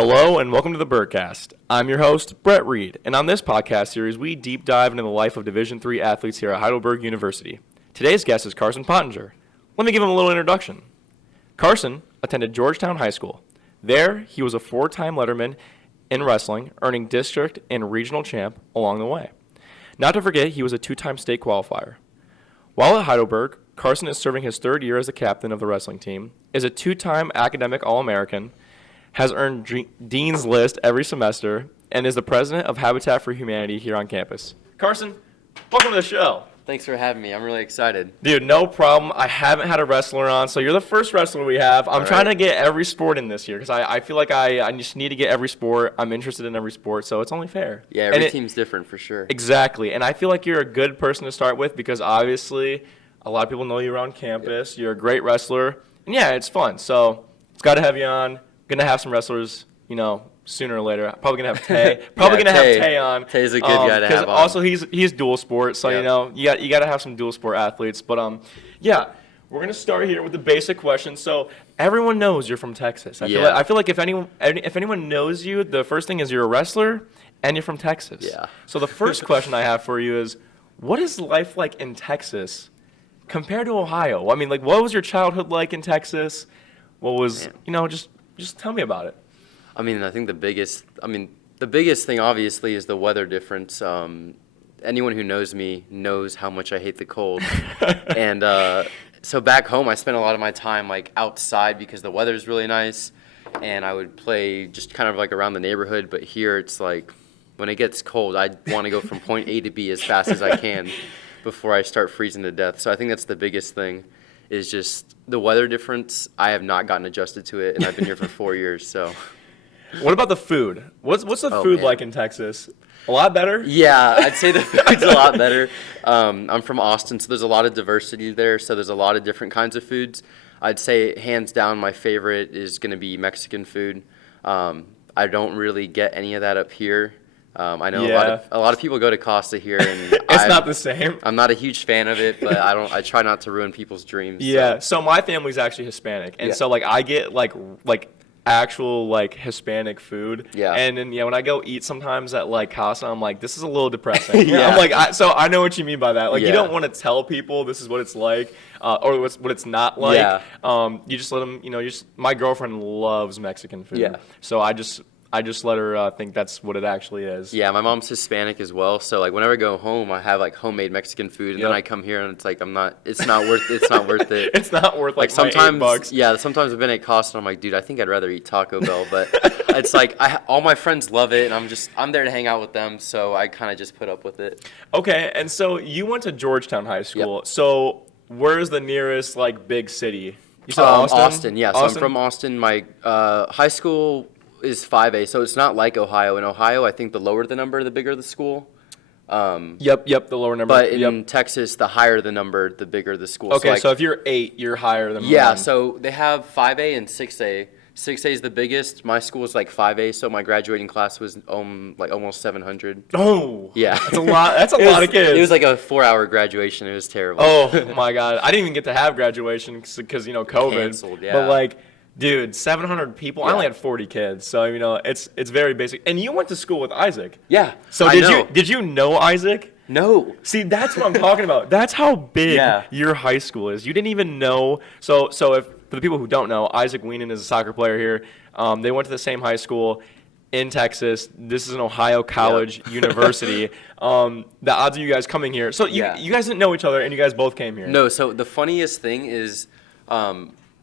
Hello and welcome to the Bergcast. I'm your host, Brett Reed, and on this podcast series, we deep dive into the life of Division III athletes here at Heidelberg University. Today's guest is Carson Pottenger. Let me give him a little introduction. Carson attended Georgetown High School. There, he was a four-time letterman in wrestling, earning district and regional champ along the way. Not to forget, he was a two-time state qualifier. While at Heidelberg, Carson is serving his third year as the captain of the wrestling team, is a two-time academic All-American, has earned Dean's List every semester, and is the president of Habitat for Humanity here on campus. Carson, welcome to the show. Thanks for having me. I'm really excited. Dude, no problem. I haven't had a wrestler on, so you're the first wrestler we have. I'm trying to get every sport in this year because I feel like I just need to get every sport. I'm interested in every sport, so it's only fair. Yeah, every team's different for sure. Exactly, and I feel like you're a good person to start with because obviously a lot of people know you around campus. Yep. You're a great wrestler, and yeah, it's fun. So it's got to have you on. Going to have some wrestlers, sooner or later. Probably going to have Tay. Going to have Tay on. Tay's a good guy to have on. Because also he's dual sport, so, yep. you got to have some dual sport athletes. But, we're going to start here with the basic question. So everyone knows you're from Texas. I feel like if anyone knows you, the first thing is you're a wrestler and you're from Texas. Yeah. So the first question I have for you is, what is life like in Texas compared to Ohio? I mean, like, what was your childhood like in Texas? What was, just tell me about it. I mean, I think the biggest thing obviously is the weather difference. Anyone who knows me knows how much I hate the cold. And so back home, I spent a lot of my time like outside because the weather's really nice, and I would play just kind of like around the neighborhood. But here, it's like when it gets cold, I want to go from point A to B as fast as I can before I start freezing to death. So I think that's the biggest thing. Is just the weather difference. I have not gotten adjusted to it, and I've been here for 4 years. So, what about the food? What's the food like in Texas? A lot better? Yeah, I'd say the food's a lot better. I'm from Austin, so there's a lot of diversity there. So there's a lot of different kinds of foods. I'd say hands down, my favorite is going to be Mexican food. I don't really get any of that up here. I know a lot of people go to Costa here, and it's not the same. I'm not a huge fan of it, but I try not to ruin people's dreams. Yeah. So my family's actually Hispanic, and so like I get like actual like Hispanic food. Yeah. And then when I go eat sometimes at like Casa, I'm like, this is a little depressing. Yeah. I'm like, so I know what you mean by that. Like you don't want to tell people this is what it's like, or what it's not like. Yeah. You just let them. My girlfriend loves Mexican food. Yeah. So I just let her think that's what it actually is. Yeah, my mom's Hispanic as well, so like whenever I go home, I have like homemade Mexican food, and then I come here and it's like it's not worth it. It's not worth like sometimes, my $8. Yeah, sometimes I've been at Costa and I'm like, dude, I think I'd rather eat Taco Bell, but it's like all my friends love it, and I'm there to hang out with them, so I kind of just put up with it. Okay, and so you went to Georgetown High School. Yep. So where's the nearest like big city? You said Austin? Austin, yeah. So I'm from Austin. My high school is 5A, so it's not like Ohio. In Ohio, I think the lower the number, the bigger the school. Yep, the lower number. But in Texas, the higher the number, the bigger the school. Okay, so if you're 8, you're higher than 1. Yeah, so they have 5A and 6A. 6A is the biggest. My school is like 5A, so my graduating class was like almost 700. Oh, yeah, that's a lot. That's a lot of kids. It was like a 4-hour graduation. It was terrible. Oh my God, I didn't even get to have graduation because COVID. Canceled, yeah. But like, dude, 700 people. Yeah. I only had 40 kids, so it's very basic. And you went to school with Isaac. Yeah. So did you know Isaac? No. See, that's what I'm talking about. That's how big your high school is. You didn't even know. So if for the people who don't know, Isaac Weenan is a soccer player here. They went to the same high school in Texas. This is an Ohio college university. The odds of you guys coming here. So you guys didn't know each other, and you guys both came here. No. So the funniest thing is,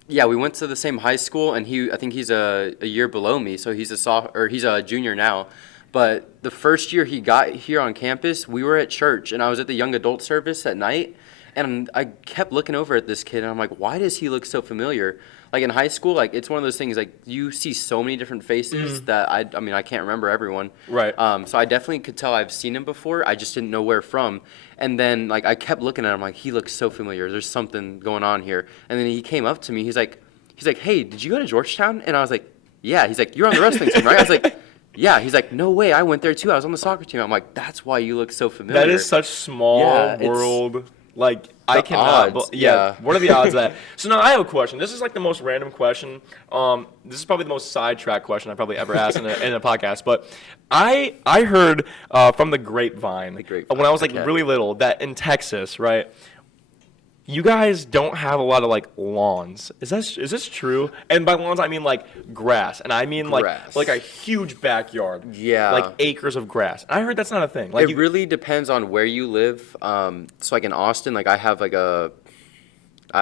we went to the same high school, and I think he's a year below me, so he's a junior now. But the first year he got here on campus, we were at church, and I was at the young adult service at night, and I kept looking over at this kid, and I'm like, why does he look so familiar? Like in high school, like it's one of those things, like you see so many different faces that I can't remember everyone. Right. So I definitely could tell I've seen him before. I just didn't know where from. And then like I kept looking at him like he looks so familiar. There's something going on here. And then he came up to me. He's like, hey, did you go to Georgetown? And I was like, yeah. He's like, you're on the wrestling team, right? I was like, yeah. He's like, no way. I went there too. I was on the soccer team. I'm like, that's why you look so familiar. That is such small world. Like, I cannot. odds, Yeah. yeah. What are the odds of that? So now I have a question. This is like the most random question. This is probably the most sidetracked question I've probably ever asked in a podcast. But I heard from the grapevine, when I was like really little that in Texas, right? You guys don't have a lot of like lawns. Is this true? And by lawns I mean like grass, and I mean Grass. like a huge backyard. Yeah. Like acres of grass. I heard that's not a thing. Like It really depends on where you live. So like in Austin, like I have like I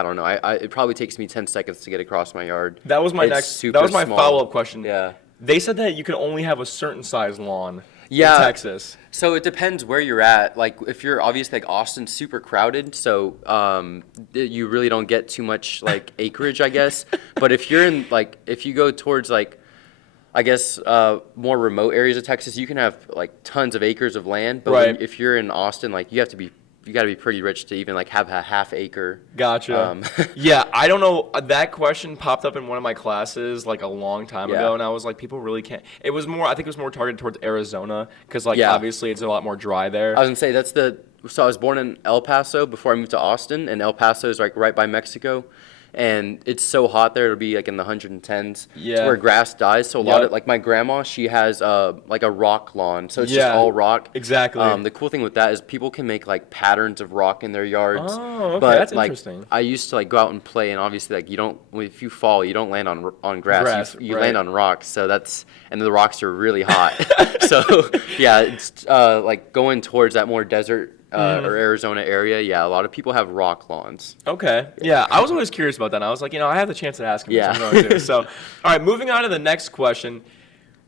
don't know. It probably takes me 10 seconds to get across my yard. that was my It's that was my super small. follow-up question. Yeah. They said that you can only have a certain size lawn Yeah. in Texas. So it depends where you're at. Like if you're obviously like Austin's super crowded, so you really don't get too much like acreage, I guess. But if you're in like if you go towards like I guess more remote areas of Texas, you can have like tons of acres of land. But Right. if you're in Austin, like you got to be pretty rich to even like have a half acre. Gotcha. Yeah, I don't know. That question popped up in one of my classes like a long time Yeah. ago, and I was like, people really can't. It was more. I think it was more targeted towards Arizona because like Yeah. obviously it's a lot more dry there. I was gonna say so I was born in El Paso before I moved to Austin, and El Paso is like right by Mexico, and it's so hot there it'll be like in the 110s. Yeah. It's where grass dies. So a lot Yep. of like my grandma, she has like a rock lawn, so it's Yeah. just all rock. Exactly. The cool thing with that is people can make like patterns of rock in their yards. Oh, okay, but, that's like, interesting. I used to like go out and play, and obviously like if you fall, you don't land on grass. You right. land on rocks. So and the rocks are really hot. So yeah, it's like going towards that more desert or Arizona area. Yeah, a lot of people have rock lawns. Okay. Yeah, I was always curious about that. And I was like, I have the chance to ask him. Yeah. So I'm going to. So, all right, moving on to the next question.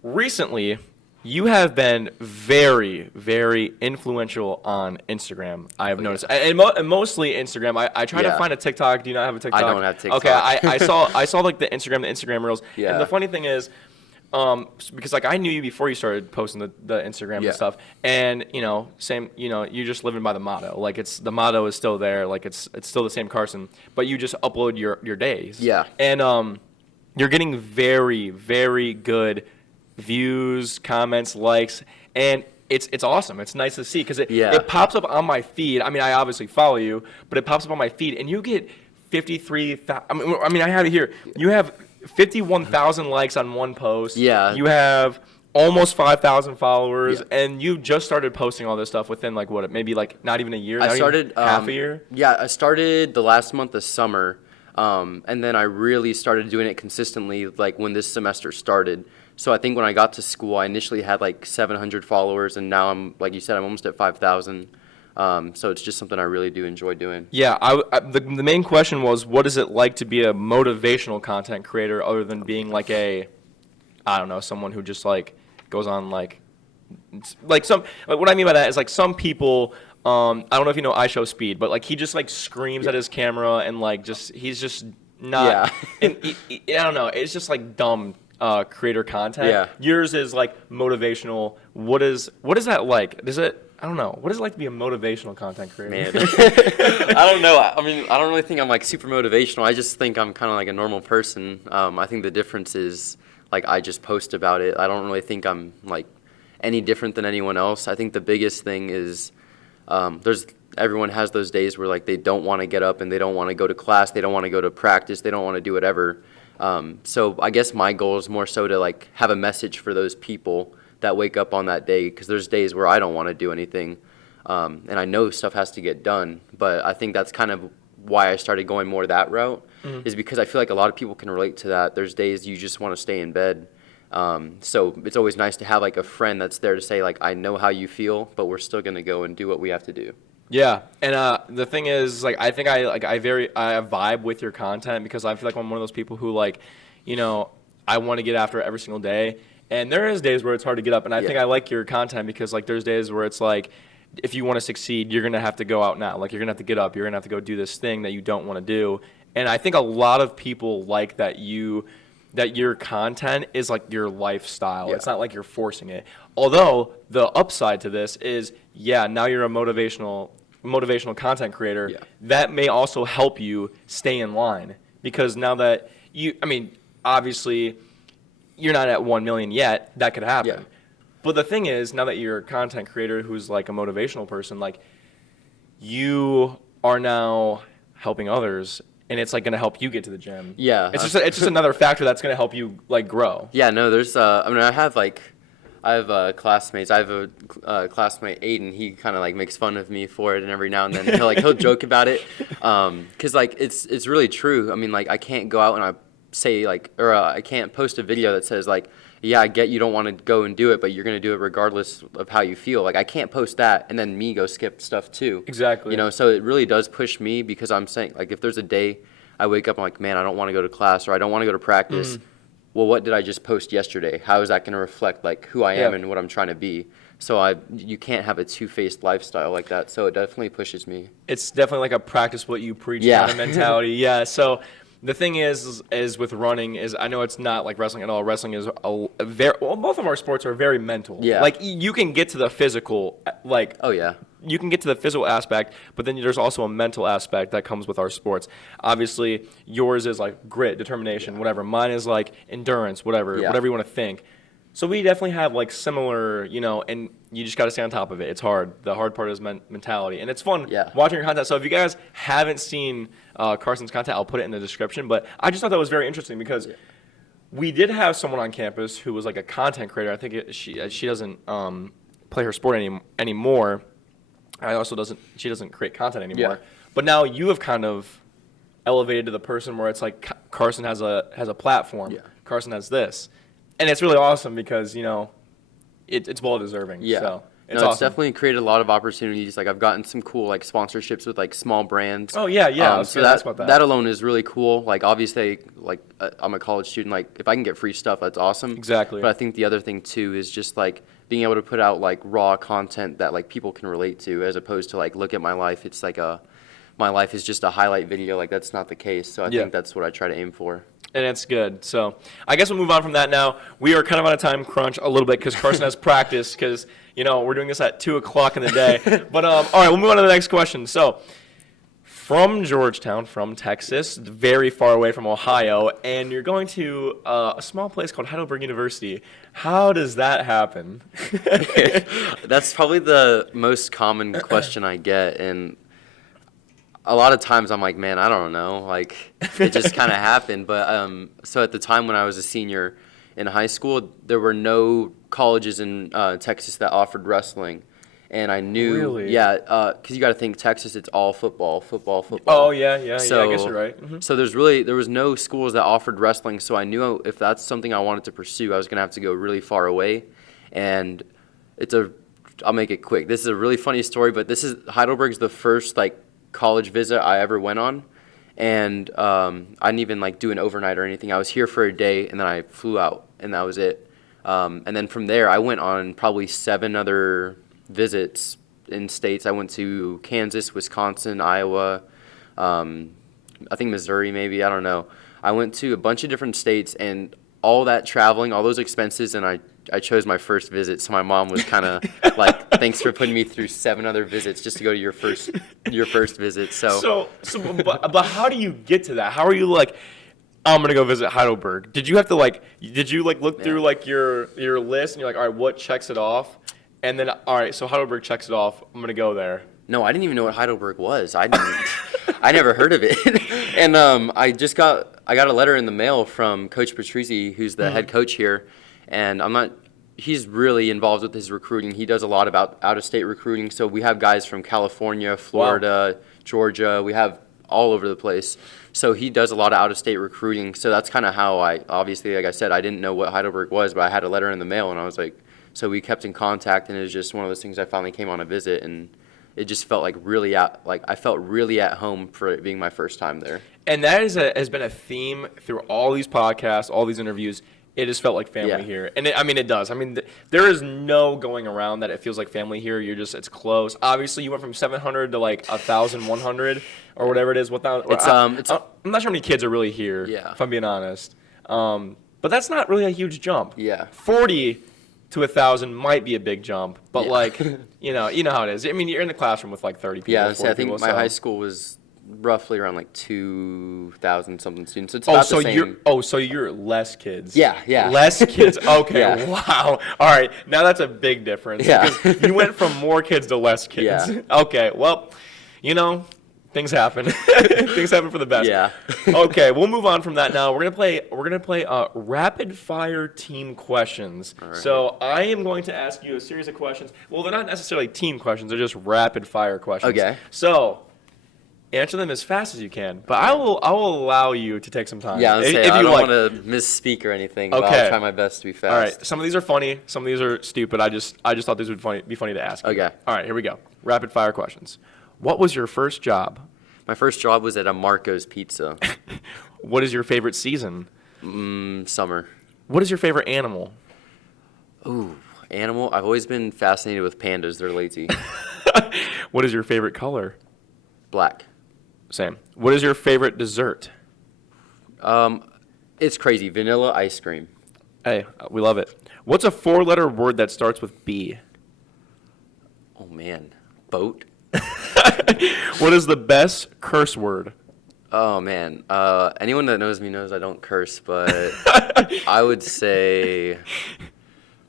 Recently, you have been very, very influential on Instagram. I have noticed, and mostly Instagram. I try to Yeah. find a TikTok. Do you not have a TikTok? I don't have TikTok. Okay, I saw like the Instagram reels. Yeah. And the funny thing is, because like I knew you before you started posting the Instagram Yeah. and stuff, and same, you're just living by the motto. Like the motto is still there. Like it's still the same Carson, but you just upload your days. Yeah. And you're getting very, very good views, comments, likes, and it's awesome. It's nice to see because it pops up on my feed. I mean, I obviously follow you, but it pops up on my feed, and you get 53,000. I mean, I have it here. You have 51,000 likes on one post. Yeah. You have almost 5,000 followers, Yeah. and you just started posting all this stuff within like what, maybe like not even a year. I not even started half a year. Yeah, I started the last month of summer, and then I really started doing it consistently like when this semester started. So I think when I got to school, I initially had like 700 followers, and now I'm like you said, I'm almost at 5,000. So it's just something I really do enjoy doing. Yeah, the main question was, what is it like to be a motivational content creator other than being like I don't know, someone who just like goes on like what I mean by that is like some people, I don't know if you know I Show Speed, but like he just like screams at his camera and like he's just not, and I don't know, it's just like dumb creator content. Yeah. Yours is like motivational. What is that like? I don't know. What is it like to be a motivational content creator? Man, I don't know. I mean, I don't really think I'm like super motivational. I just think I'm kind of like a normal person. I think the difference is like I just post about it. I don't really think I'm like any different than anyone else. I think the biggest thing is everyone has those days where like they don't want to get up and they don't want to go to class, they don't want to go to practice, they don't want to do whatever. So I guess my goal is more so to like have a message for those people that wake up on that day, because there's days where I don't want to do anything, and I know stuff has to get done, but I think that's kind of why I started going more that route, is because I feel like a lot of people can relate to that. There's days you just want to stay in bed, so it's always nice to have like a friend that's there to say like, I know how you feel, but we're still gonna go and do what we have to do. Yeah, and the thing is, like, I think I vibe with your content because I feel like I'm one of those people who like, I want to get after it every single day. And there is days where it's hard to get up, and I think I like your content because like there's days where it's like, if you want to succeed, you're gonna have to go out now. Like you're gonna have to get up. You're gonna have to go do this thing that you don't want to do. And I think a lot of people like that your content is like your lifestyle. Yeah. It's not like you're forcing it. Although the upside to this is, now you're a motivational content creator. Yeah. That may also help you stay in line because now that obviously you're not at 1 million yet, that could happen. Yeah. But the thing is, now that you're a content creator who's like a motivational person, like you are now helping others, and it's like going to help you get to the gym. Yeah. It's just another factor that's going to help you like grow. Yeah, no, there's I mean, I have classmates. I have a classmate, Aiden. He kind of like makes fun of me for it, and every now and then he'll joke about it, cause like it's really true. I mean, like I can't go out and I can't post a video that says like, yeah, I get you don't want to go and do it, but you're gonna do it regardless of how you feel. Like I can't post that and then me go skip stuff too. Exactly. You know, so it really does push me because I'm saying like if there's a day I wake up, I'm like, man, I don't want to go to class or I don't want to go to practice. Well, what did I just post yesterday? How is that going to reflect like who I am and what I'm trying to be? So you can't have a two-faced lifestyle like that. So it definitely pushes me. It's definitely like a practice what you preach Yeah. kind of mentality. Yeah. So the thing is with running is I know it's not like wrestling at all. Wrestling is both of our sports are very mental. Yeah. Like you can get to the physical, like Oh yeah. you can get to the physical aspect, but then there's also a mental aspect that comes with our sports. Obviously, yours is like grit, determination, whatever. Mine is like endurance, whatever you want to think. So we definitely have like similar, and you just got to stay on top of it. It's hard. The hard part is mentality, and it's fun watching your content. So if you guys haven't seen Carson's content, I'll put it in the description. But I just thought that was very interesting because we did have someone on campus who was like a content creator. I think she doesn't play her sport anymore. She doesn't create content anymore. Yeah. But now you have kind of elevated to the person where it's like Carson has a platform. Yeah. Carson has this. And it's really awesome because, it's well deserving. Yeah. So it's awesome. It's definitely created a lot of opportunities. Like I've gotten some cool like sponsorships with like small brands. Oh yeah. So that alone is really cool. Like obviously, like I'm a college student. Like if I can get free stuff, that's awesome. Exactly. But I think the other thing too is just like being able to put out like raw content that like people can relate to, as opposed to like look at my life. It's like my life is just a highlight video. Like that's not the case. So I think that's what I try to aim for. And it's good. So I guess we'll move on from that now. We are kind of on a time crunch a little bit because Carson has practice because, we're doing this at 2 o'clock in the day. But, all right, we'll move on to the next question. So from Georgetown, from Texas, very far away from Ohio, and you're going to a small place called Heidelberg University. How does that happen? That's probably the most common question I get, and a lot of times I'm like, man, I don't know. Like, it just kind of happened. But so at the time when I was a senior in high school, there were no colleges in Texas that offered wrestling. And I knew, really? Because you got to think Texas, it's all football. Oh, yeah, so, I guess you're right. Mm-hmm. So there was no schools that offered wrestling, so I knew if that's something I wanted to pursue, I was going to have to go really far away. And I'll make it quick. This is a really funny story, but Heidelberg's the first, like, college visit I ever went on, and I didn't even like do an overnight or anything. I was here for a day and then I flew out, and that was it. And then from there I went on probably 7 other visits in states. I went to Kansas, Wisconsin, Iowa, I think Missouri maybe, I don't know. I went to a bunch of different states, and all that traveling, all those expenses, and I chose my first visit, so my mom was kind of like, thanks for putting me through 7 other visits just to go to your first visit. But how do you get to that? How are you like, I'm going to go visit Heidelberg? Did you have to look through like your list and you're like, all right, what checks it off? And then, all right, so Heidelberg checks it off. I'm going to go there. No, I didn't even know what Heidelberg was. I never heard of it. And I got a letter in the mail from Coach Patrizzi, who's the head coach here. And he's really involved with his recruiting. He does a lot about out-of-state recruiting. So we have guys from California, Florida, Georgia. We have all over the place. So he does a lot of out-of-state recruiting. So that's kind of how obviously, like I said, I didn't know what Heidelberg was, but I had a letter in the mail, and I was like, so we kept in contact, and it was just one of those things. I finally came on a visit, and it just felt like I felt really at home for it being my first time there. And that has been a theme through all these podcasts, all these interviews. It has felt like family here. And it does. I mean, there is no going around that it feels like family here. It's close. Obviously, you went from 700 to like 1,100 or whatever it is. I'm not sure how many kids are really here, if I'm being honest. But that's not really a huge jump. Yeah. 40 to 1,000 might be a big jump, but like, you know how it is. I mean, you're in the classroom with like 30 people. Yeah, I think my high school was roughly around like 2,000 something students. So it's about the same. So you're less kids. Yeah. Less kids. Okay. Yeah. Wow. All right. Now that's a big difference. Yeah. Because you went from more kids to less kids. Yeah. Okay. Well, Things happen. Things happen for the best. Yeah. Okay, we'll move on from that now. We're gonna play rapid fire team questions. All right. So I am going to ask you a series of questions. Well, they're not necessarily team questions. They're just rapid fire questions. Okay. So answer them as fast as you can. But I will allow you to take some time. Yeah, if I you don't like. want to misspeak or anything, but Okay. I'll try my best to be fast. All right. Some of these are funny. Some of these are stupid. I just thought these would be funny to ask you. Okay. All right. Here we go. Rapid fire questions. What was your first job? My first job was at a Marco's Pizza. What is your favorite season? Summer. What is your favorite animal? Ooh, animal. I've always been fascinated with pandas. They're lazy. What is your favorite color? Black. Same. What is your favorite dessert? It's crazy. Vanilla ice cream. Hey, we love it. What's a 4-letter word that starts with B? Oh man, boat. What is the best curse word? Oh man, anyone that knows me knows I don't curse, but I would say,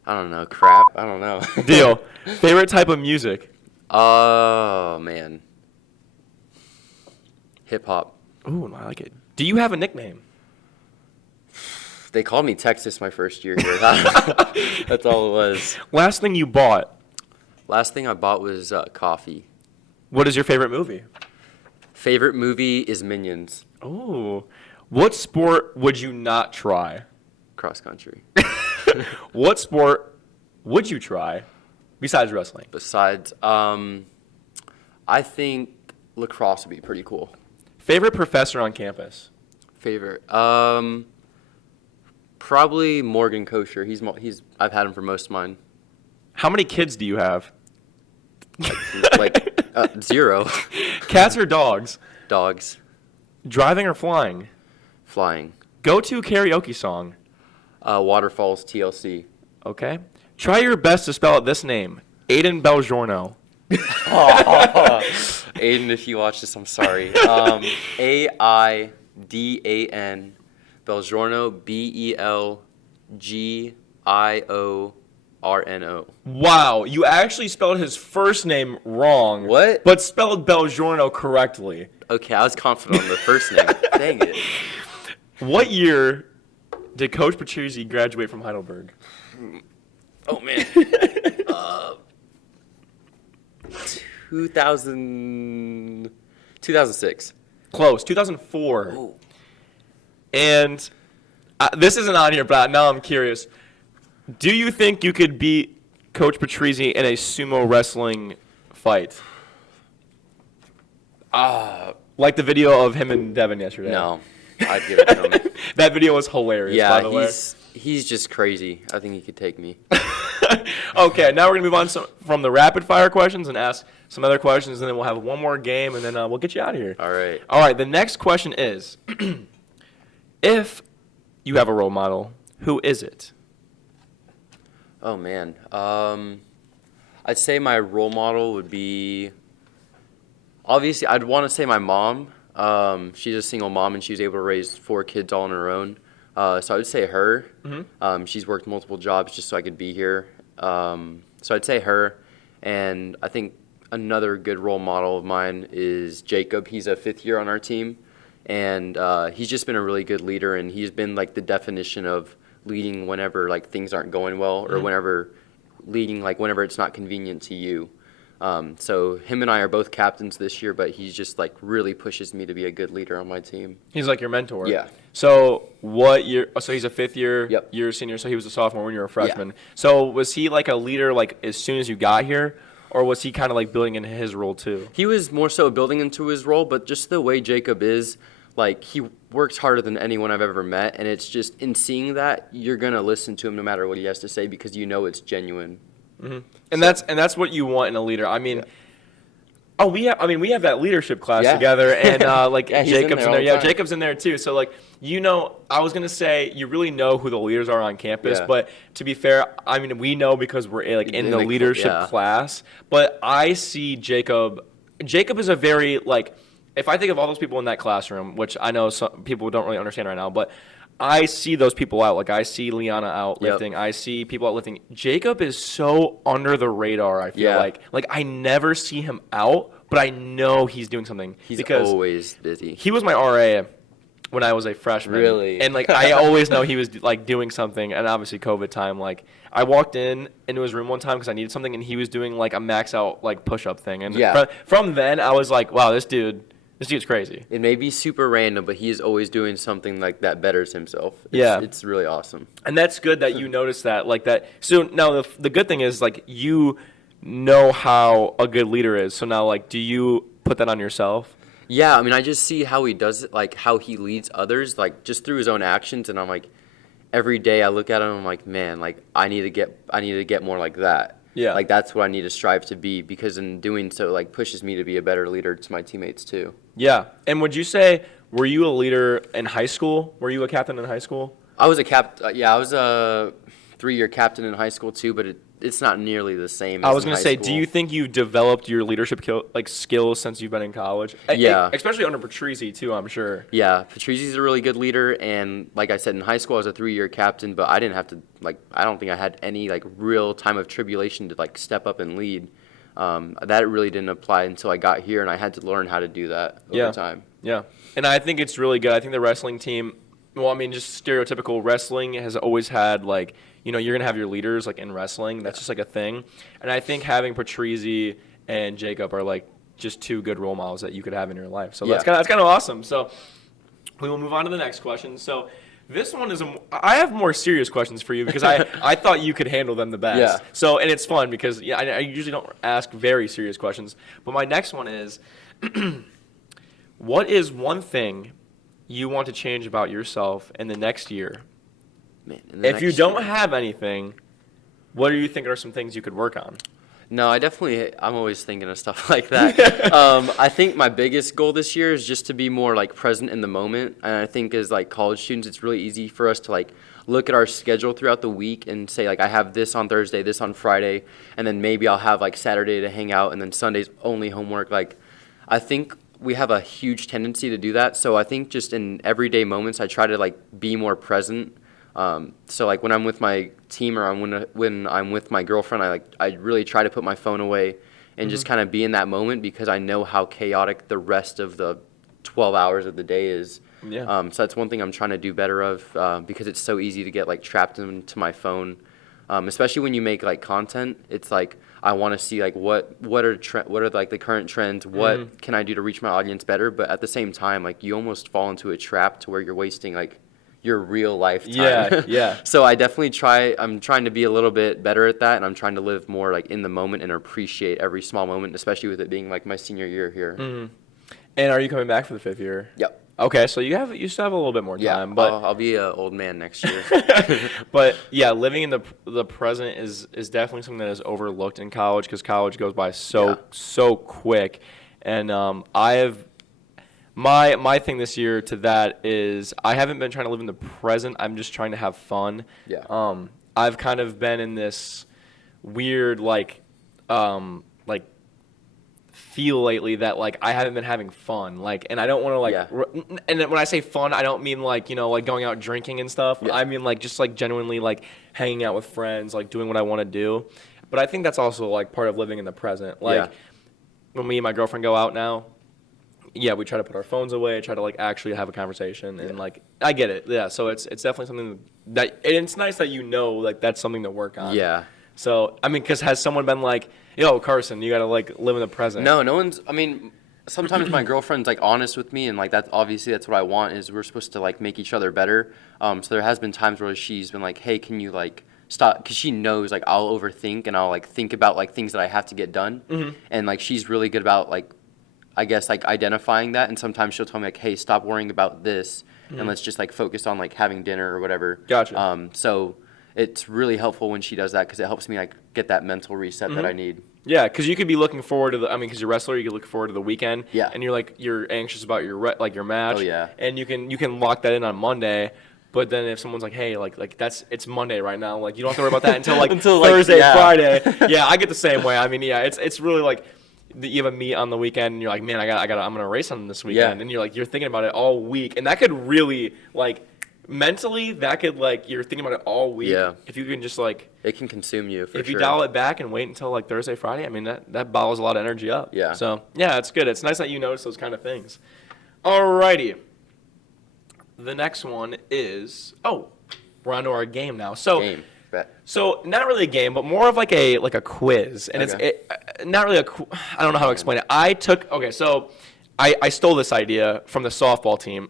I don't know, crap. I don't know. Deal. Favorite type of music? Oh man, hip hop. Ooh, I like it. Do you have a nickname? They called me Texas my first year here. That's all it was. Last thing you bought? Last thing I bought was coffee. What is your favorite movie? Favorite movie is Minions. Oh. What sport would you not try? Cross country. What sport would you try besides wrestling? Besides, I think lacrosse would be pretty cool. Favorite professor on campus? Favorite, probably Morgan Kosher. I've had him for most of mine. How many kids do you have? Like 0. Cats or dogs? Dogs. Driving or flying? Flying. Go-to karaoke song? Waterfalls TLC. Okay. Try your best to spell out this name. Aiden Belgiorno. Aiden, if you watch this, I'm sorry. Aidan Belgiorno, Belgiorno. Wow, you actually spelled his first name wrong. What? But spelled Belgiorno correctly. Okay, I was confident on the first name. Dang it. What year did Coach Patrizzi graduate from Heidelberg? Oh, man. 2006. Close, 2004. Oh. And this isn't on here, but now I'm curious. Do you think you could beat Coach Patrizzi in a sumo wrestling fight? Like the video of him and Devin yesterday. No, I'd give it to him. That video was hilarious, by the way. He's just crazy. I think he could take me. Okay, now we're going to move on from the rapid fire questions and ask some other questions, and then we'll have one more game, and then we'll get you out of here. All right. All right, the next question is, if you have a role model, who is it? Oh, man. I'd say my role model would be, obviously, I'd want to say my mom. She's a single mom, and she was able to raise 4 kids all on her own. So I would say her. Mm-hmm. She's worked multiple jobs just so I could be here. So I'd say her. And I think another good role model of mine is Jacob. He's a 5th year on our team. And he's just been a really good leader, and he's been like the definition of leading whenever like things aren't going well, or whenever it's not convenient to you. So him and I are both captains this year, but he's just like really pushes me to be a good leader on my team. He's like your mentor. Yeah. So what year? So he's a 5th year. Yep. You're a senior, so he was a sophomore when you were a freshman. Yeah. So was he like a leader like as soon as you got here, or was he kind of like building into his role too? He was more so building into his role, but just the way Jacob is, like he works harder than anyone I've ever met, and it's just in seeing that you're gonna listen to him no matter what he has to say because you know it's genuine. Mm-hmm. And that's what you want in a leader. I mean. Yeah. We have that leadership class together, and like yeah, Jacob's in there. Yeah, the Jacob's in there too. So like I was gonna say you really know who the leaders are on campus, but to be fair, I mean we know because we're like in the leadership class. But I see Jacob. Jacob is a very like if I think of all those people in that classroom, which I know some people don't really understand right now, but I see those people out. Like, I see Liana out Yep. lifting. I see people out lifting. Jacob is so under the radar, I feel Yeah. like. Like, I never see him out, but I know he's doing something. He's because always busy. he was my RA when I was a freshman. Really? And, like, I always know he was, like, doing something. And obviously COVID time, like, I walked into his room one time because I needed something, and he was doing, like, a max out, like, push-up thing. And Yeah. from then, I was like, wow, this dude's crazy. It may be super random, but he's always doing something like that betters himself. Yeah. It's really awesome. And that's good that you notice that, like that. So now the good thing is, like, you know how a good leader is. So now, like, do you put that on yourself? Yeah, I mean, I just see how he does it, like how he leads others, like just through his own actions, and I'm like, every day I look at him, I'm like, man, like I need to get more like that. Yeah. Like that's what I need to strive to be, because in doing so, like pushes me to be a better leader to my teammates too. Yeah. And would you say, were you a leader in high school? Were you a captain in high school? I was a 3-year captain in high school too, but it's not nearly the same. I as was in going to high say, school. do you think you developed your leadership skills since you've been in college? Yeah. Especially under Patrizi, too, I'm sure. Yeah, Patrizi's a really good leader, and like I said, in high school I was a 3-year captain, but I didn't have to, like, I don't think I had any like real time of tribulation to like step up and lead. That really didn't apply until I got here, and I had to learn how to do that over time. Yeah. And I think it's really good. I think the wrestling team, well, I mean, just stereotypical wrestling has always had, like, you know, you're going to have your leaders, like, in wrestling. That's just, like, a thing. And I think having Patrizi and Jacob are, like, just two good role models that you could have in your life. So that's kind of awesome. So we will move on to the next question. So this one is I have more serious questions for you because I thought you could handle them the best. Yeah. So, and it's fun because, yeah, I usually don't ask very serious questions. But my next one is, what is one thing you want to change about yourself in the next year? Man, If you don't have anything, what do you think are some things you could work on? No, I'm always thinking of stuff like that. I think my biggest goal this year is just to be more like present in the moment. And I think as like college students, it's really easy for us to like look at our schedule throughout the week and say like, I have this on Thursday, this on Friday, and then maybe I'll have like Saturday to hang out, and then Sunday's only homework. Like, I think we have a huge tendency to do that. So I think just in everyday moments, I try to like be more present. So like when I'm with my team or when I'm with my girlfriend, I really try to put my phone away and just kind of be in that moment, because I know how chaotic the rest of the 12 hours of the day is. Yeah. So that's one thing I'm trying to do better of, because it's so easy to get like trapped into my phone, especially when you make like content. It's like I want to see like what are like the current trends, what can I do to reach my audience better, but at the same time, like you almost fall into a trap to where you're wasting like your real life time. Yeah. So I definitely I'm trying to be a little bit better at that, and I'm trying to live more like in the moment and appreciate every small moment, especially with it being like my senior year here. Mm-hmm. And are you coming back for the 5th year? Yep. Okay, so you still have a little bit more time, but I'll be an old man next year. but yeah, living in the present is definitely something that is overlooked in college, because college goes by so quick, and my thing this year to that is I haven't been trying to live in the present. I'm just trying to have fun. Yeah. I've kind of been in this weird like feel lately that like I haven't been having fun, like, and I don't want to like and when I say fun, I don't mean like, you know, like going out drinking and stuff. I mean like just like genuinely like hanging out with friends, like doing what I want to do. But I think that's also like part of living in the present. Like when me and my girlfriend go out now, we try to put our phones away, try to like actually have a conversation, and like I get it. Yeah, so it's definitely something that, and it's nice that, you know, like that's something to work on. Yeah. So I mean, because has someone been like, yo, Carson, you gotta like live in the present? No one's. I mean, sometimes my girlfriend's like honest with me, and like that's what I want, is we're supposed to like make each other better. So there has been times where she's been like, hey, can you like stop, because she knows like I'll overthink and I'll like think about like things that I have to get done, and like she's really good about like, I guess, like identifying that, and sometimes she'll tell me like, hey, stop worrying about this and let's just like focus on like having dinner or whatever. Gotcha. So it's really helpful when she does that, because it helps me like get that mental reset that I need. Yeah, because you could be looking forward to because you're a wrestler, you could look forward to the weekend. Yeah. And you're anxious about your match. Oh, yeah. And you can lock that in on Monday. But then if someone's like, hey, like it's Monday right now, like you don't have to worry about that until like Thursday, Friday. Yeah, I get the same way. I mean, yeah, it's really like you have a meet on the weekend and you're like, man, I'm gonna race on this weekend, and you're thinking about it all week, and that could really like mentally, that could, like, you're thinking about it all week. Yeah. If you can just, like, It can consume you, for if sure. you dial it back and wait until, like, Thursday, Friday, I mean, that bottles a lot of energy up. Yeah. So, yeah, it's good. It's nice that you notice those kind of things. Alrighty. The next one is, we're on to our game now. So, Game. Bet. So not really a game, but more of like a quiz, and Okay. it's not really I don't know how to explain it. So I stole this idea from the softball team.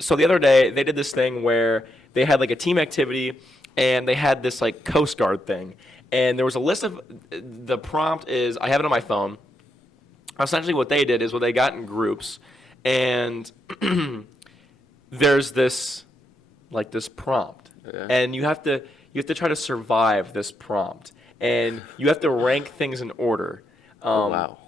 So the other day they did this thing where they had like a team activity, and they had this like Coast Guard thing, and there was a list of the prompt is I have it on my phone. Essentially, what they did is they got in groups, and there's this prompt, and you have to try to survive this prompt, and you have to rank things in order, Wow.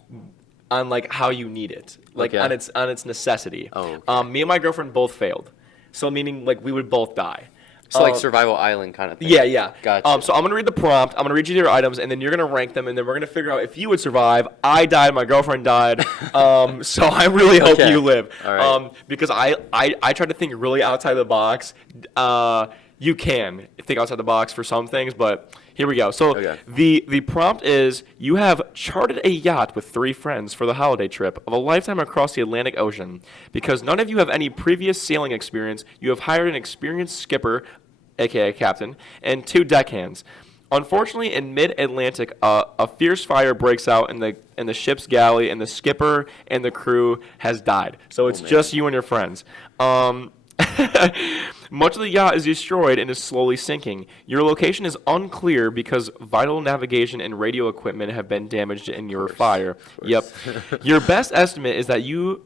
on like how you need it, like Okay. on its necessity. Oh, okay. Me and my girlfriend both failed, so meaning like we would both die. So like survival island kind of thing. Yeah. Gotcha. So I'm gonna read the prompt. I'm gonna read you your items, and then you're gonna rank them, and then we're gonna figure out if you would survive. I died. My girlfriend died. So I really hope Okay. you live. All right. Because I try to think really outside the box. You can think outside the box for some things, but here we go. So Okay. the prompt is: you have chartered a yacht with 3 friends for the holiday trip of a lifetime across the Atlantic Ocean. Because none of you have any previous sailing experience, you have hired an experienced skipper, aka captain, and 2 deckhands. Unfortunately, in mid-Atlantic, a fierce fire breaks out in the ship's galley, and the skipper and the crew has died. So it's just you and your friends. Much of the yacht is destroyed and is slowly sinking. Your location is unclear because vital navigation and radio equipment have been damaged in your fire. Yep. Your best estimate is that you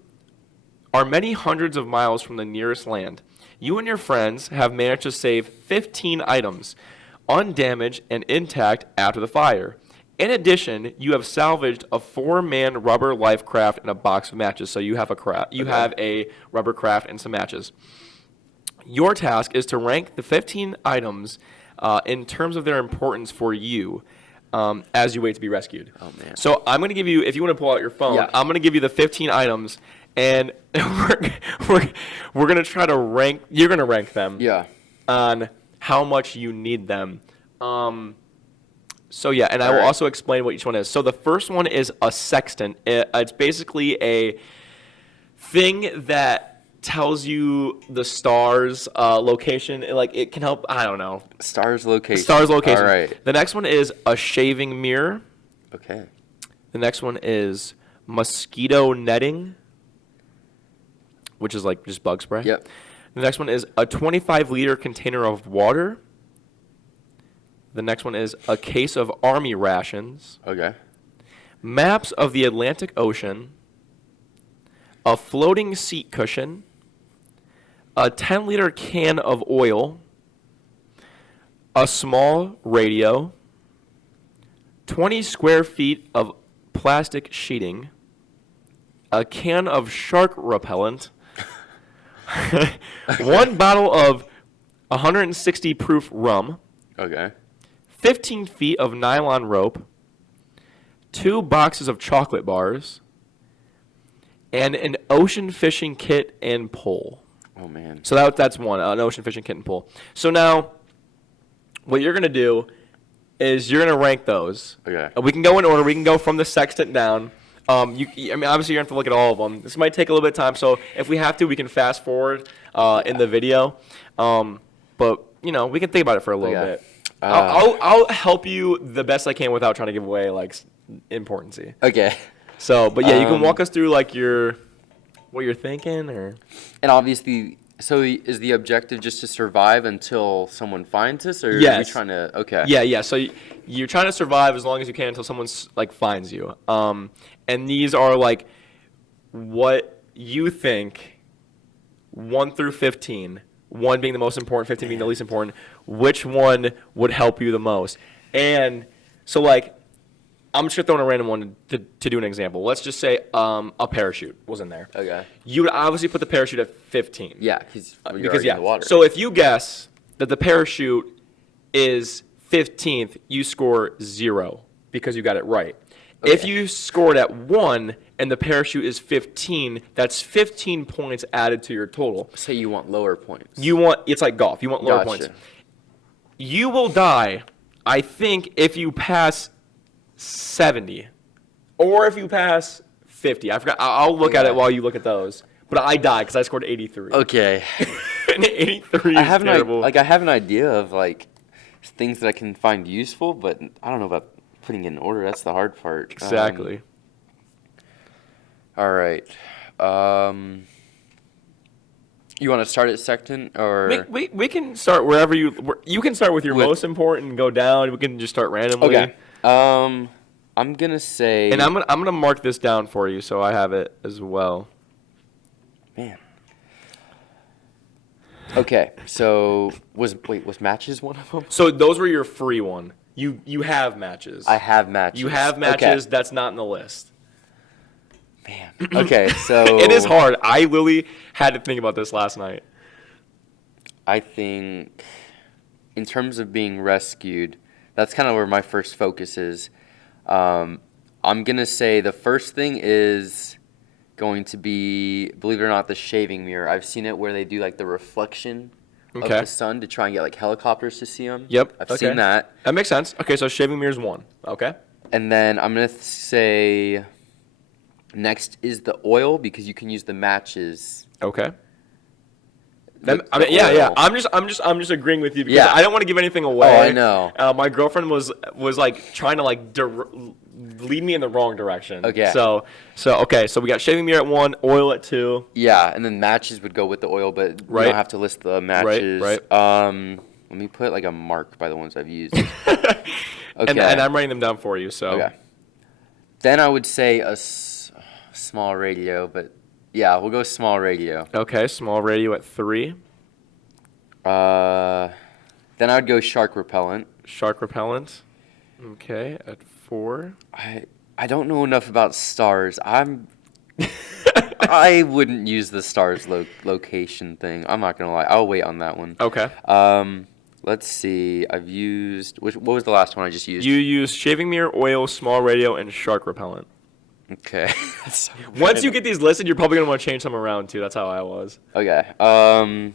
are many hundreds of miles from the nearest land. You and your friends have managed to save 15 items, undamaged and intact after the fire. In addition, you have salvaged a 4-man rubber life craft and a box of matches. So you have have a rubber craft and some matches. Your task is to rank the 15 items in terms of their importance for you as you wait to be rescued. Oh, man. So I'm going to give you, if you want to pull out your phone, Yeah. I'm going to give you the 15 items, and we're going to try to rank. You're going to rank them. Yeah. On how much you need them. So yeah, and I will Alright. also explain what each one is. So the first one is a sextant. It's basically a thing that tells you the star's location. Like it can help. I don't know. Stars location. Star's location. All right. The next one is a shaving mirror. Okay. The next one is mosquito netting, which is like just bug spray. Yep. The next one is a 25-liter container of water. The next one is a case of army rations. Okay. Maps of the Atlantic Ocean. A floating seat cushion. A 10-liter can of oil. A small radio. 20 square feet of plastic sheeting. A can of shark repellent. 1 bottle of 160 proof rum. Okay. 15 feet of nylon rope, 2 boxes of chocolate bars, and an ocean fishing kit and pole. Oh, man. So that's one, an ocean fishing kit and pole. So now, what you're going to do is you're going to rank those. Okay. We can go in order. We can go from the sextant down. I mean, obviously, you're going to have to look at all of them. This might take a little bit of time, so if we have to, we can fast forward in the video. But, we can think about it for a little bit. I'll help you the best I can without trying to give away like importancy. Okay. So, but yeah, you can walk us through like what you're thinking, or And obviously, so is the objective just to survive until someone finds us, or are we Yes. trying to? Okay. yeah. So you're trying to survive as long as you can until someone like finds you. And these are like what you think 1 through 15. 1 being the most important, 15 being the least important, which one would help you the most? And so, like, I'm just going to throw in a random one to do an example. Let's just say a parachute was in there. Okay. You would obviously put the parachute at 15. Yeah, because you're Because, already yeah. in the water. So if you guess that the parachute is 15th, you score 0 because you got it right. If Okay. you scored at 1 and the parachute is 15, that's 15 points added to your total. So you want lower points. It's like golf. You want lower Gotcha. points. You will die, I think, if you pass 70 or if you pass 50. I forgot. I'll look at it while you look at those. But I die because I scored 83. Okay. And 83 is terrible. I have an idea of like things that I can find useful, but I don't know about putting it in order. That's the hard part. Exactly. All right. You want to start at second or? We can start wherever you can start with your most important and go down. We can just start randomly. Okay. I'm gonna say. And I'm gonna mark this down for you so I have it as well. Man. Okay, so was matches one of them? So those were your free one. You have matches. I have matches. You have matches. Okay. That's not in the list. Man. Okay, so It is hard. I literally had to think about this last night. I think in terms of being rescued, that's kind of where my first focus is. I'm gonna say the first thing is going to be, believe it or not, the shaving mirror. I've seen it where they do like the reflection of the sun to try and get like helicopters to see them. Yep. I've seen that. That makes sense. Okay, so shaving mirror's 1. Okay. And then I'm gonna say next is the oil because you can use the matches. Okay. The Yeah. oil. I'm just agreeing with you because Yeah. I don't want to give anything away. Oh, I know. My girlfriend was like trying to like lead me in the wrong direction. Okay. So we got shaving mirror at 1, oil at 2. Yeah, and then matches would go with the oil, but you Right. don't have to list the matches. Right. Let me put like a mark by the ones I've used. Okay. And I'm writing them down for you. So. Okay. Then I would say a small radio, but yeah, we'll go small radio. Okay, small radio at 3. Then I would go shark repellent. Shark repellent. Okay, at 4. I don't know enough about stars. I wouldn't use the stars location thing. I'm not gonna lie. I'll wait on that one. Okay. Let's see. I've used. What was the last one I just used? You use shaving mirror, oil, small radio, and shark repellent. Okay. Once you get these listed, you're probably gonna want to change some around too. That's how I was. Okay.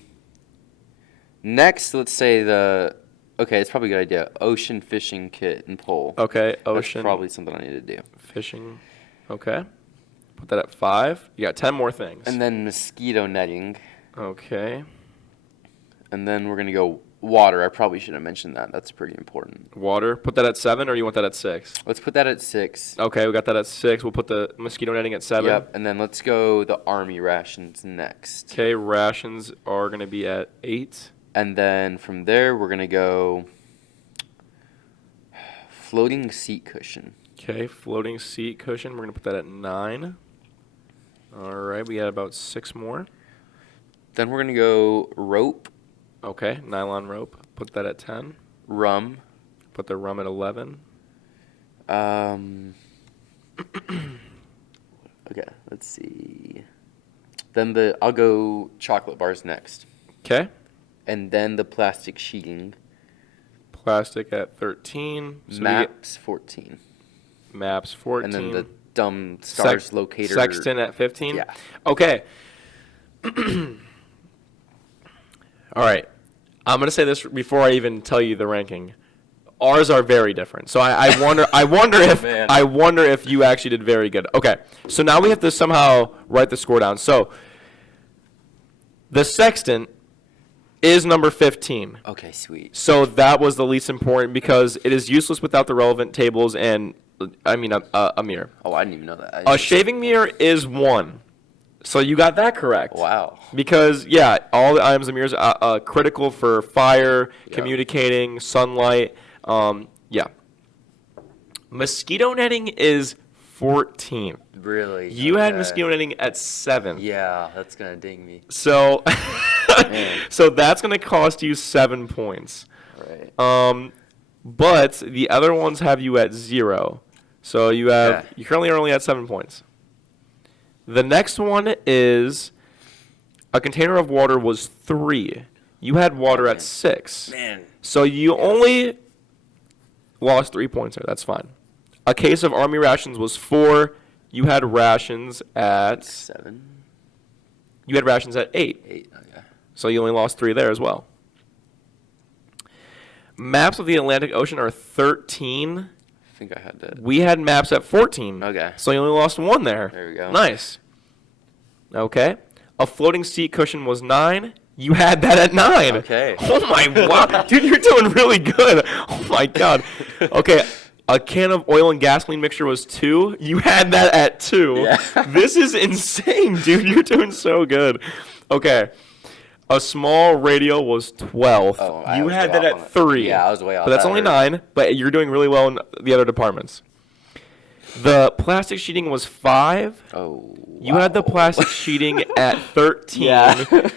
Next, let's say okay, it's probably a good idea. Ocean fishing kit and pole. Okay, ocean. That's probably something I need to do. Fishing. Okay. Put that at 5. You got 10 more things. And then mosquito netting. Okay. And then we're gonna go water. I probably should have mentioned that. That's pretty important. Water. Put that at 7, or you want that at 6? Let's put that at 6. Okay, we got that at 6. We'll put the mosquito netting at 7. Yep. And then let's go the army rations next. Okay, rations are gonna be at 8. And then from there we're gonna go floating seat cushion. Okay, floating seat cushion. We're gonna put that at 9. All right, we got about 6 more. Then we're gonna go rope, Okay, nylon rope. Put that at 10. rum. Put the rum at 11. Okay, let's see. Then I'll go chocolate bars next, Okay, and then the plastic sheeting. plastic at 13. So Maps 14, maps 14. and then the dumb stars locator. Sextant at 15. Yeah. Okay. All right. I'm gonna say this before I even tell you the ranking. Ours are very different. So I wonder Man. I wonder if you actually did very good. Okay. So now we have to somehow write the score down. So the sextant is number 15. Okay, sweet. So that was the least important because it is useless without the relevant tables and a mirror. Oh, I didn't even know that. A shaving mirror is 1. So you got that correct. Wow. Because, yeah, all the items in mirrors are critical for fire, communicating, sunlight. Yeah. Mosquito netting is 14th. Really? You had Okay. mosquito netting at 7th. Yeah, that's gonna ding me. So, so that's going to cost you 7 points. All right. But the other ones have you at 0. So you currently are only at 7 points. The next one is a container of water was 3. You had water at 6. Man. So you only lost 3 points there. That's fine. A case of Army rations was 4. You had rations at 7. You had rations at 8. 8. Okay. So you only lost 3 there as well. Maps of the Atlantic Ocean are 13. I think I had that. We had maps at 14. Okay. So you only lost 1 there. There we go. Nice. Okay. A floating seat cushion was 9. You had that at 9. Okay. Oh my wow. Dude, you're doing really good. Oh my god. Okay. A can of oil and gasoline mixture was 2. You had that at 2. Yeah. This is insane, dude. You're doing so good. Okay. A small radio was 12. Oh, I you was had way that off on at it. 3. Yeah, I was way off. But that's That only hurt. 9. But you're doing really well in the other departments. The plastic sheeting was 5. Oh. You had the plastic sheeting at 13. Yeah.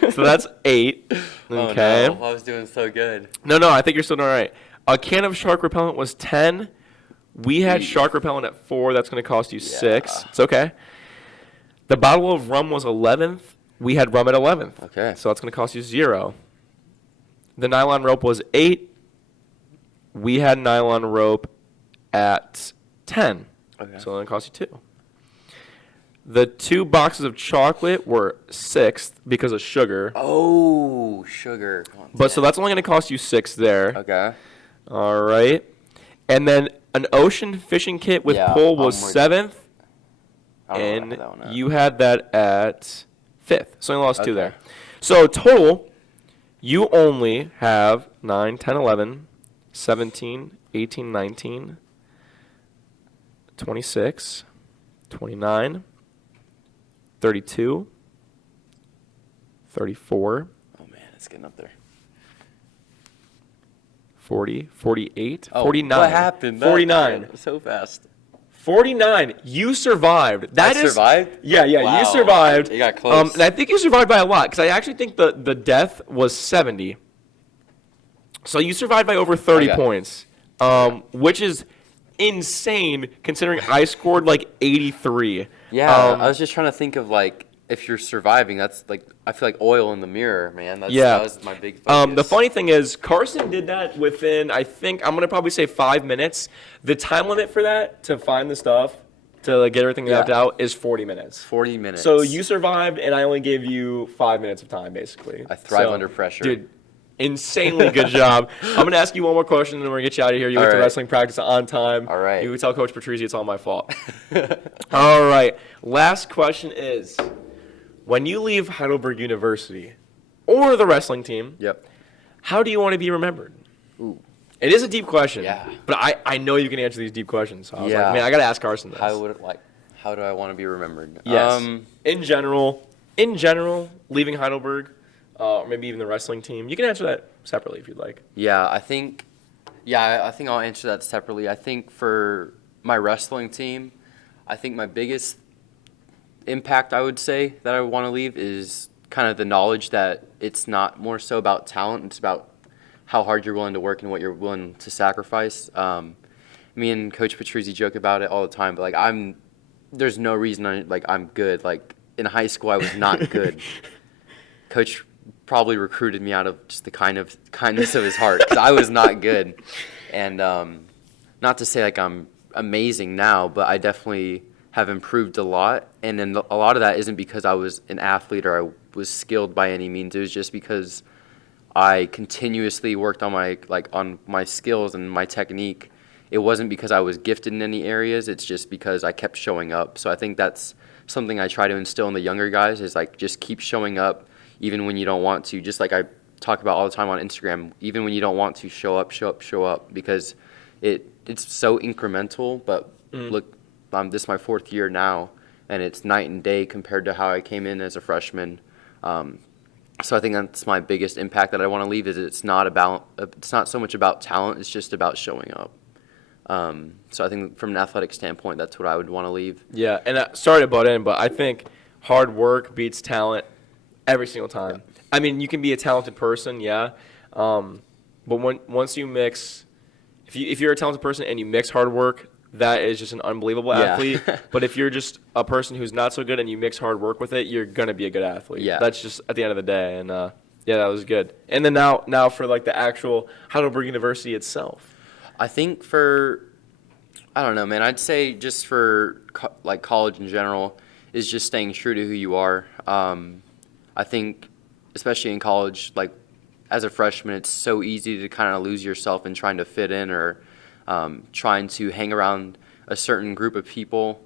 So that's 8. Okay. Oh, no. I was doing so good. No, I think you're still doing all right. A can of shark repellent was 10. We had Jeez. shark repellent at 4. That's going to cost you 6. Yeah. It's okay. The bottle of rum was 11th. We had rum at 11th. Okay. So that's going to cost you 0. The nylon rope was 8. We had nylon rope at 10. Okay. So it's going to cost you 2. The 2 boxes of chocolate were 6th because of sugar. Oh, sugar. But so that's only going to cost you 6 there. Okay. All right. And then an ocean fishing kit with Yeah, pole was I'm with 7th. I don't know And what that one at. you had that at 5th. So you lost 2 Okay. there. So total, you only have 9, 10, 11, 17, 18, 19, 26, 29, 32, 34, Oh, man, it's getting up there. 40, 48, Oh, 49. What happened? That 49. went so fast. 49. You survived. That is survived? Yeah, Wow. you survived. You got close. And I think you survived by a lot because I actually think the death was 70. So you survived by over 30 Okay. points, which is insane considering I scored like 83. Yeah, I was just trying to think of, like, if you're surviving, that's, like, I feel like oil in the mirror, man. Yeah. That was my big focus. The funny thing is, Carson did that within, I think, I'm going to probably say 5 minutes. The time limit for that, to find the stuff, to like, get everything mapped out, is 40 minutes. 40 minutes. So you survived, and I only gave you 5 minutes of time, basically. I thrive under pressure. Dude, insanely good job. I'm going to ask you one more question, and then we're going to get you out of here. You All get to right. wrestling practice on time. All right. You can tell Coach Patrizzi it's all my fault. All right. Last question is, when you leave Heidelberg University or the wrestling team, Yep. how do you want to be remembered? Ooh. It is a deep question. Yeah. But I know you can answer these deep questions. So I was Yeah. like, man, I got to ask Carson this. How do I want to be remembered? Yes. In general, leaving Heidelberg, or maybe even the wrestling team, you can answer that separately if you'd like. I think I'll answer that separately. I think for my wrestling team, I think my biggest impact, I would say, that I want to leave is kind of the knowledge that it's not more so about talent. It's about how hard you're willing to work and what you're willing to sacrifice. Me and Coach Patrizzi joke about it all the time, but like there's no reason I'm good. Like in high school, I was not good. Coach probably recruited me out of just the kindness of his heart because I was not good. And not to say like I'm amazing now, but I definitely have improved a lot. And then a lot of that isn't because I was an athlete or I was skilled by any means. It was just because I continuously worked on my skills and my technique. It wasn't because I was gifted in any areas. It's just because I kept showing up. So I think that's something I try to instill in the younger guys is like just keep showing up even when you don't want to. Just like I talk about all the time on Instagram, even when you don't want to, show up because it's so incremental. But look, this is my 4th year now, and it's night and day compared to how I came in as a freshman. So I think that's my biggest impact that I want to leave is it's not so much about talent, it's just about showing up. So I think from an athletic standpoint, that's what I would want to leave. Yeah, and sorry to butt in, but I think hard work beats talent every single time. Yeah. I mean, you can be a talented person, yeah, but once you mix, if you're a talented person and you mix hard work, that is just an unbelievable athlete. But if you're just a person who's not so good and you mix hard work with it, you're gonna be a good athlete. Yeah, that's just at the end of the day, and yeah, that was good. And then now for like the actual Heidelberg University itself. I think for I don't know, man. I'd say just for like college in general is just staying true to who you are. I think, especially in college, like as a freshman, it's so easy to kind of lose yourself in trying to fit in or trying to hang around a certain group of people.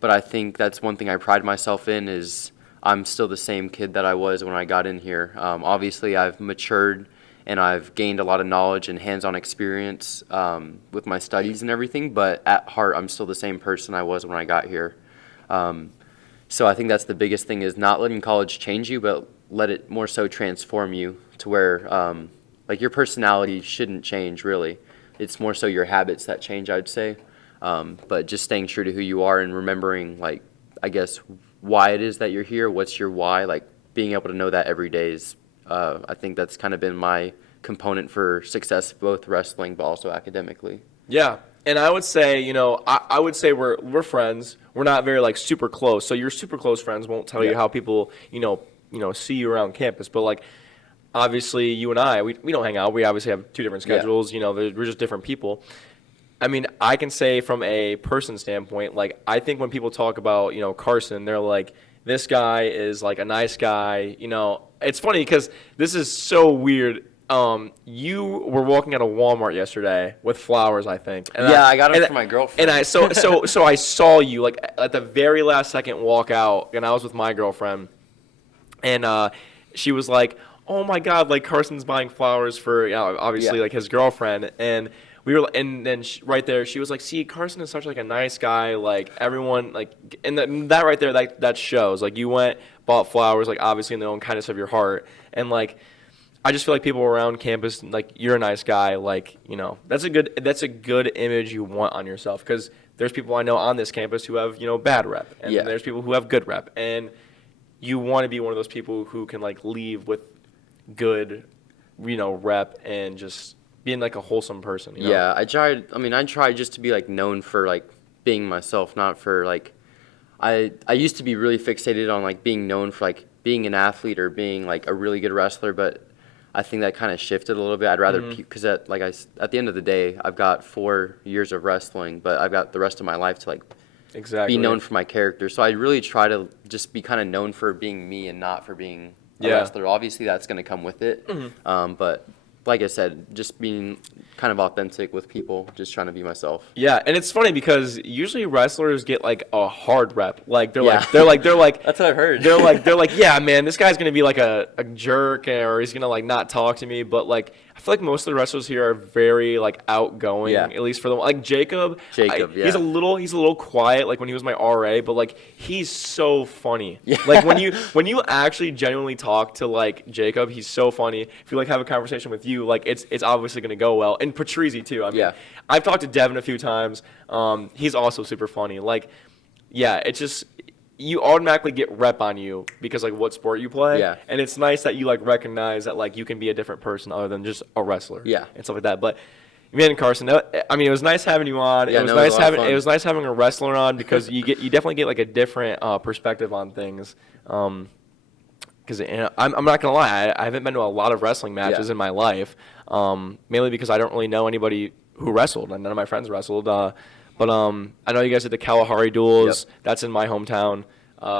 But I think that's one thing I pride myself in is I'm still the same kid that I was when I got in here. Obviously, I've matured and I've gained a lot of knowledge and hands-on experience with my studies and everything, but at heart, I'm still the same person I was when I got here. So I think that's the biggest thing is not letting college change you, but let it more so transform you to where like your personality shouldn't change really. It's more so your habits that change, I'd say. But just staying true to who you are and remembering, like, I guess, why it is that you're here, what's your why, like being able to know that every day is, I think that's kind of been my component for success, both wrestling but also academically. Yeah, and I would say, I would say we're friends. We're not very like super close. So your super close friends won't tell you how people, see you around campus. But like, obviously, you and I, we don't hang out. We obviously have two different schedules. We're just different people. I mean, I can say from a person standpoint, like I think when people talk about, Carson, they're like, this guy is like a nice guy. It's funny because this is so weird. You were walking out of Walmart yesterday with flowers, I think. And I got them for my girlfriend. And so I saw you like at the very last second walk out, and I was with my girlfriend, and she was like, "Oh my God, like Carson's buying flowers for obviously like his girlfriend," and we were, and then right there, she was like, "See, Carson is such like a nice guy. Like everyone, like, and that right there, that shows. Like you went, bought flowers, like obviously in the own kindness of your heart, and like, I just feel like people around campus, like you're a nice guy. Like that's a good image you want on yourself because there's people I know on this campus who have bad rep, and there's people who have good rep, and you want to be one of those people who can like leave with good, rep and just being like a wholesome person. Yeah, I tried just to be like known for like being myself, not for like I used to be really fixated on like being known for like being an athlete or being like a really good wrestler, but I think that kind of shifted a little bit. I'd rather because at the end of the day, I've got 4 years of wrestling, but I've got the rest of my life to like be known for my character. So I really try to just be kind of known for being me and not for being a wrestler. Obviously, that's going to come with it, but like I said, just being kind of authentic with people, just trying to be myself. Yeah, and it's funny because usually wrestlers get like a hard rep. Like they're like That's what I've heard. They're like, yeah, man, this guy's gonna be like a jerk or he's gonna like not talk to me. But like I feel like most of the wrestlers here are very like outgoing. Yeah. At least for them. Like Jacob, he's a little quiet. Like when he was my RA, but like he's so funny. Yeah. Like when you actually genuinely talk to like Jacob, he's so funny. If you like have a conversation with you, like it's obviously gonna go well. And Patrizzi too. I mean, I've talked to Devin a few times. He's also super funny. Like, yeah, it's just you automatically get rep on you because like what sport you play. Yeah. And it's nice that you like recognize that like you can be a different person other than just a wrestler. Yeah. And stuff like that. But man, Carson, I mean, it was nice having you on. Yeah, it was nice having a wrestler on because you definitely get like a different perspective on things. Because I'm not gonna lie, I haven't been to a lot of wrestling matches in my life, mainly because I don't really know anybody who wrestled, and none of my friends wrestled. But I know you guys did the Kalahari duels. Yep. That's in my hometown,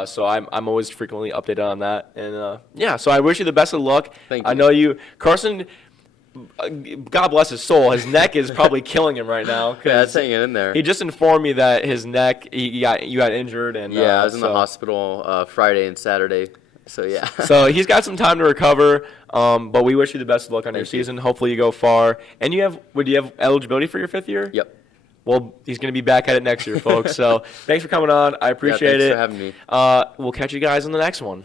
so I'm always frequently updated on that. And so I wish you the best of luck. Thank you. I know you, Carson. God bless his soul. His neck is probably killing him right now. That's hanging in there. He just informed me that his neck, you got injured, and I was in the hospital Friday and Saturday. So yeah. So he's got some time to recover, but we wish you the best of luck on your season. Hopefully you go far. And you have eligibility for your 5th year? Yep. Well, he's going to be back at it next year, folks. So thanks for coming on. I appreciate it. Thanks for having me. We'll catch you guys in the next one.